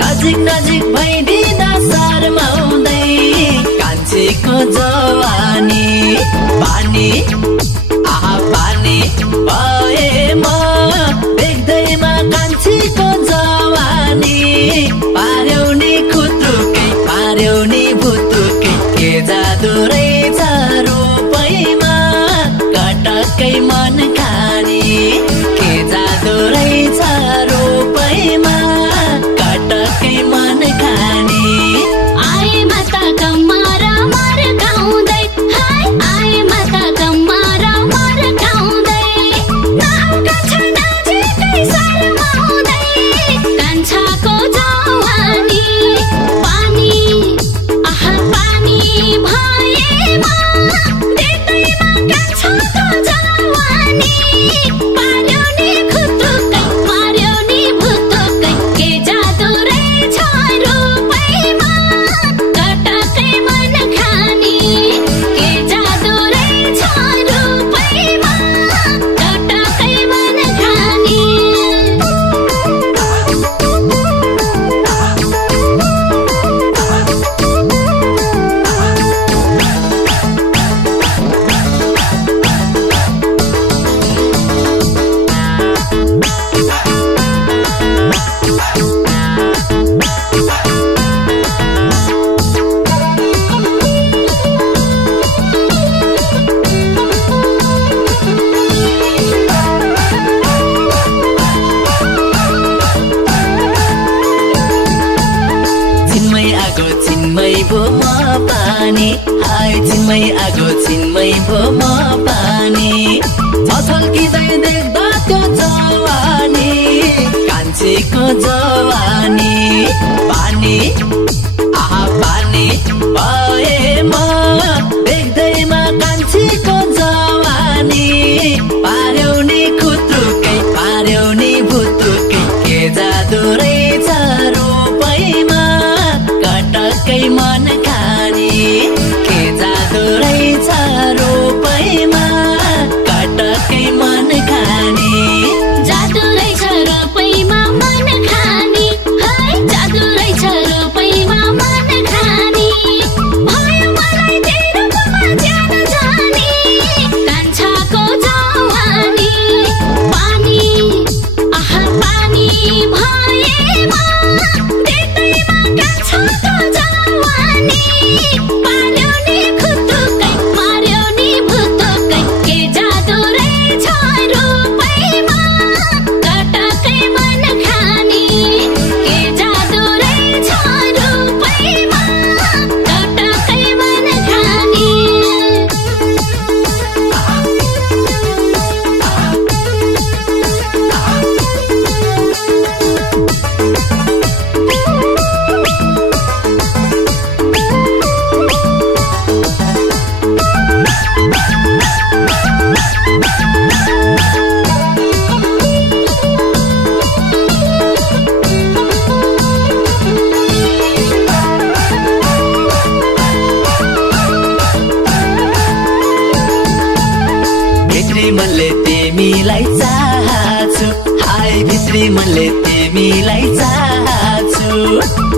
नजिक नजिक भइदिँदा शर्माउँदै कान्छीको जवानी पानी आहा पानी भए म देख्दैमा कान्छीको जवानी पार्यौ नि खुत्रुकै पार्यौ नि भुतुकै के जादु रहेछ रूपैमा कटक्कै मन खानी के जादु रहेछ रूपैमा कटक्कै मन खानी आए माता कम्मर मर गाउँदै हाय आए माता कम्मर मर गाउँदै नामका छँदा जिकै शर्माउँदै कान्छाको जवानी पानी आहा पानी भएमा देख्दैमा कान्छाको जवानी पार्यौ नि खुत्रुकै पार्यौ नि भुतुकै के जादु रहेछ रूपैमा कटक्कै मन खानी के जादु रहेछ रूपैमा कटक्कै मन खानी चिन्मै आगो चिन्मै भो म पानी हाय चिन्मै आगो चिन्मै भो म पानी छछल्किँदै देख्दा त्यो जवानी कान्छीको जवानी पानी आहा पानी भए म देख्दैमा कान्छीको जवानी पार्यौ नि खुत्रुकै पार्यौ नि भुतुकै के जादु रहेछ रूपैमा कटक्कै मन खानी के जादु रहेछ रूपैमा कटक्कै मन खानी जादु रहेछ रूपैमा मन खानी हाय जादु रहेछ रूपैमा मन खानी भयो मलाई तेरो रूपमा ज्यान जानी कान्छाको जवानी पानी आहा पानी भएमा देख्दैमा कान्छाको जवानी पार्यौ नि खुत्रुकै पार्यौ नि भुतुकै के जादु रहेछ रूपैमा कटक्कै मन खानी के जादु रहेछ रूपैमा कटक्कै मन खानी भित्री मनले तिमीलाई चाहन्छु हाय भित्री मनले तिमीलाई चाहन्छु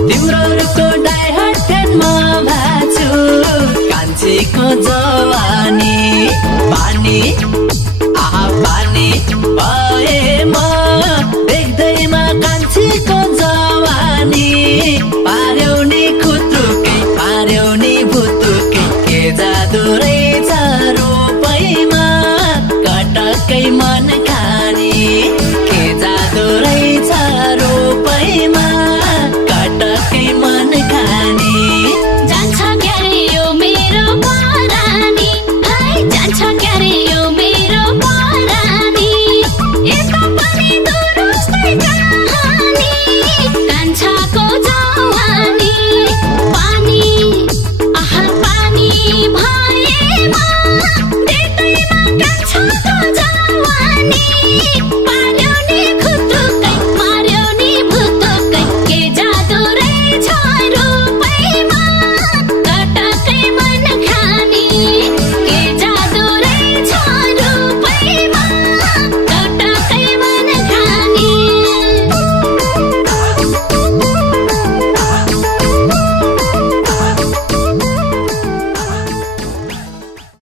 तिम्रो रूपको डाइहार्ट फ्यान म भाछु कान्छीको जवानी पानी आहा पानी भए म देख्दैमा कान्छीको जवानी पार्यौ नि खुत्रुकै पार्यौ नि भुतुकै के जादु रहेछ रूपैमा कटक्कै मन खानी के जादु रहेछ रूपैमा कटक्कै मन खानी जान्छ क्यारे यो मेरो परानी हाय जान्छ क्यारे यो मेरो परानी यता पनि दुरुस्तै कहानी कान्छाको जवानी पानी आहा पानी भएमा देख्दैमा कान्छाको जवानी